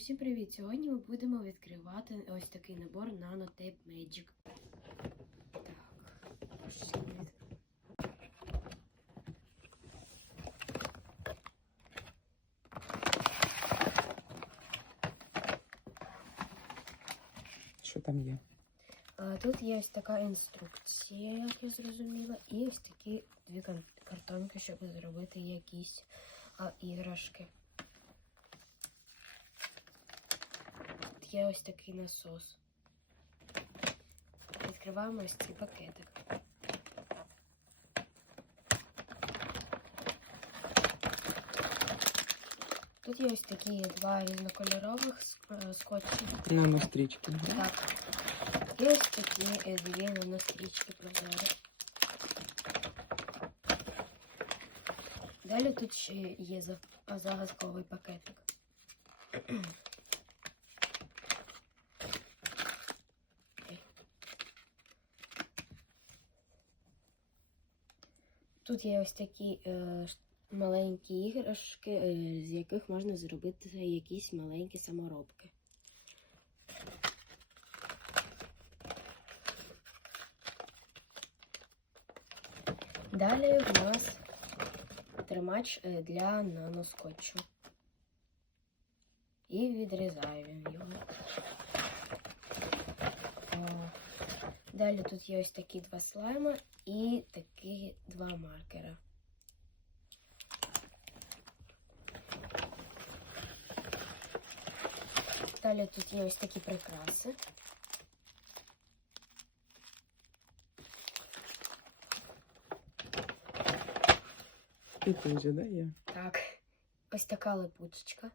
Усім привіт! Сьогодні ми будемо відкривати ось такий набор Nanotape Magic. Так, Що там є? А, Тут є ось така інструкція, як я зрозуміла, і ось такі дві картонки, щоб зробити якісь а, іграшки. Тут є ось такий насос. Відкриваємо ось цей пакетик. Тут є ось такі два різнокольорових е, скотчі. Нанострічки. Так. І ось такі е, дві нанострічки прозорі. Далі тут ще є за- загадковий пакетик. Тут є ось такі е, маленькі іграшки, е, з яких можна зробити якісь маленькі саморобки. Далі в нас тримач е, для наноскотчу. І відрізаємо його. Далі тут є ось такі два слайми і такі два маркера. Далі тут є ось такі прикраси. І да, є? Так, ось така липучечка.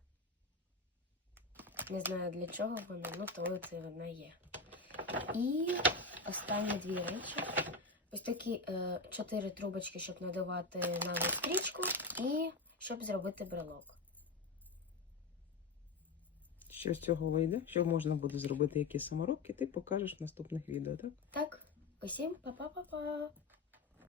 Не знаю для чого вона, ну то це вона є. І останні дві речі. Ось такі е, чотири трубочки, щоб надавати на стрічку, і щоб зробити брелок. Що з цього вийде? Що можна буде зробити, які саморобки, ти покажеш в наступних відео, так? Так, усім па-па-па-па!